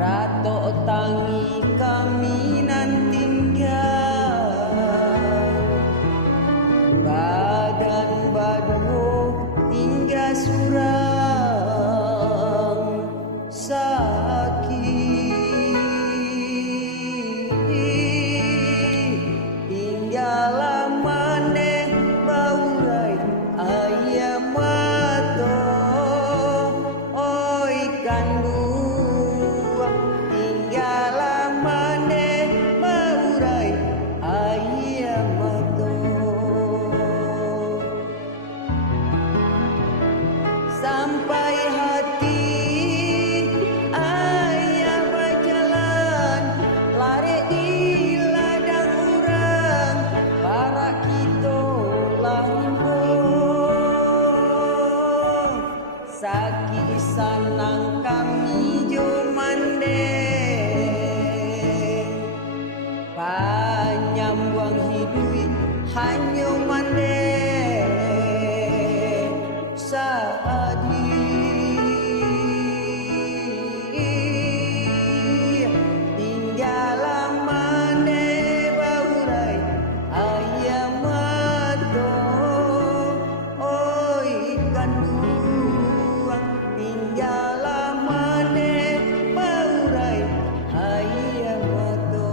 Rato tangi kami nan tinggal, badan baduo tinggal surang sakit, tinggal maneh baurai ayam mato oi kandung, tinggal maneh baurai ayam mato. Sampai hati ayah berjalan, lari di ladang urang, para kita lambo. Sakit sanang kami jomande, panyambang hidup hanya mande. Tinggal maneh baurai ayam mato oi kandung, tinggal maneh baurai ayam mato.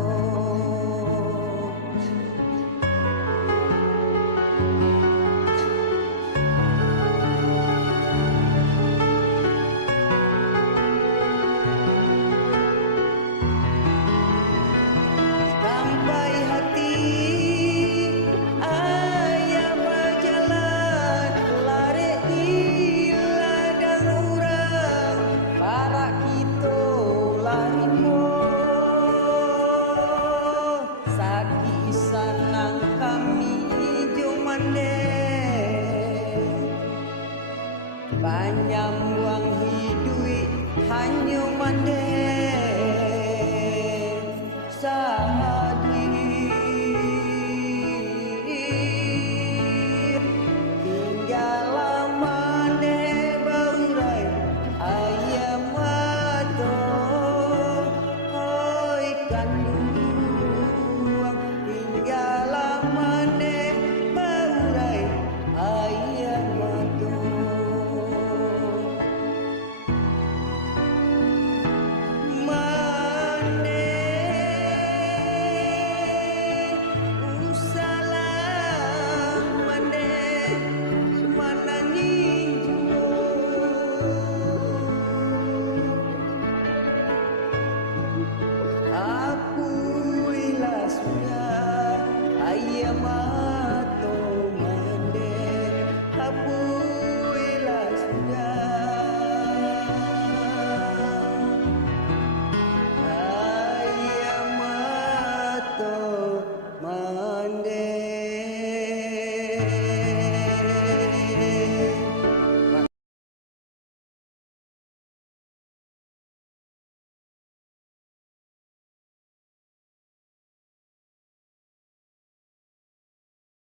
Sampai hati ayah berjalan, lari di ladang urang, para kita larimbo. Sakit sanang kami jomande, panjang uang hidup hanya mande. Tinggal maneh baurai ayam mato oi kandung, tinggal maneh baurai ayam mato. Aku ilah sudah